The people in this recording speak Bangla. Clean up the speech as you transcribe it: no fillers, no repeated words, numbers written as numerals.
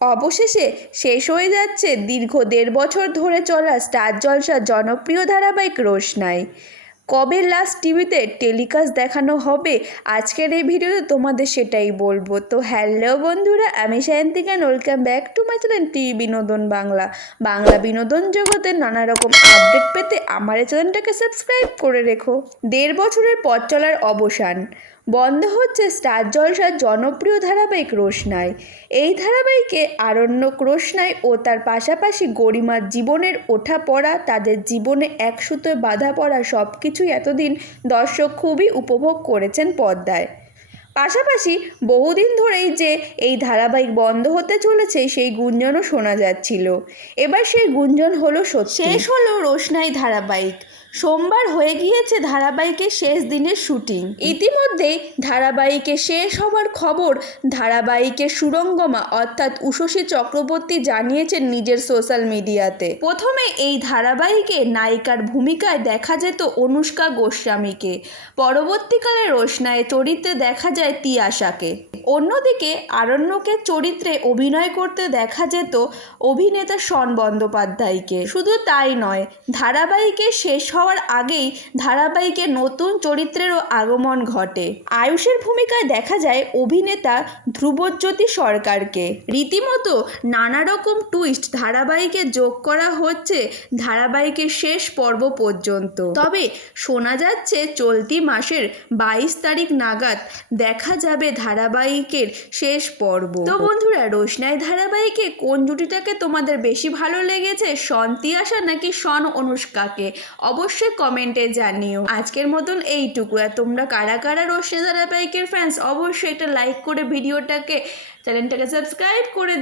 অবশেষে শেষ হয়ে যাচ্ছে দীর্ঘ 1.5 বছর ধরে চলা স্টার জলসার জনপ্রিয় ধারাবাহিক রোশনাই। কবে লাস্ট টিভিতে টেলিকাস্ট দেখানো হবে, আজকের এই ভিডিওতে তোমাদের সেটাই বলবো। তো হ্যালো বন্ধুরা, আমি Sayantika, welcome back to my channel TV বিনোদন বাংলা। বাংলা বিনোদন জগতের নানা রকম আপডেট পেতে আমার এই চ্যানেলটাকে সাবস্ক্রাইব করে রেখো। 1.5 বছরের পথ চলার অবসান, বন্ধ হচ্ছে স্টার জলসার জনপ্রিয় ধারাবাহিক রোশনাই। এই ধারাবাহিকে আরণ্যক, রোশনাই ও তার পাশাপাশি গরিমার জীবনের ওঠা পড়া, তাদের জীবনে এক সুতোয় বাঁধা পড়া সব কিছুই এতদিন দর্শক খুবই উপভোগ করেছেন পর্দায়। পাশাপাশি বহুদিন ধরেই যে এই ধারাবাহিক বন্ধ হতে চলেছে সেই গুঞ্জনও শোনা যাচ্ছিল। এবার সেই গুঞ্জন হলো সত্যি। শেষ হলো রোশনাই ধারাবাহিক। সোমবার হয়ে গিয়েছে ধারাবাহিকের শেষ দিনের শুটিং। ইতিমধ্যেই ধারাবাহিকে শেষ হবার খবর ধারাবাহিকের সুরঙ্গমা অর্থাৎ উষসী চক্রবর্তী জানিয়েছেন নিজের সোশ্যাল মিডিয়াতে। প্রথমে এই ধারাবাহিকে নায়িকার ভূমিকায় দেখা যেত অনুষ্কা গোস্বামীকে, পরবর্তীকালে রোশনাই চরিত্রে দেখা যায় তিয়াশাকে। অন্যদিকে আরণ্যকের চরিত্রে অভিনয় করতে দেখা যেত অভিনেতা শন বন্দ্যোপাধ্যায়কে। শুধু তাই নয়, ধারাবাহিকের শেষ হওয়ার আগেই ধারাবাহিকে নতুন চরিত্রেরও আগমন ঘটে। আয়ুষের ভূমিকায় দেখা যায় অভিনেতা ধ্রুবজ্যোতি সরকারকে। রীতিমতো নানা রকম টুইস্ট ধারাবাহিকে যোগ করা হচ্ছে ধারাবাহিকের শেষ পর্ব পর্যন্ত। তবে শোনা যাচ্ছে চলতি মাসের 22 তারিখ নাগাদ দেখা যাবে ধারাবাহিকের শেষ পর্ব। তো বন্ধুরা, রোশনাই ধারাবাহিকে কোন জুটিটাকে তোমাদের বেশি ভালো লেগেছে, শন তিয়াশা নাকি শন অনুষ্কাকে? অবশ্যই কমেন্টে জানিও। আজকের মতন এইটুকু। আর তোমরা কারা কারা রোশনাই ধারাবাহিকের ফ্যান্স, অবশ্যই একটা লাইক করে ভিডিওটাকে, চ্যানেলটাকে সাবস্ক্রাইব করে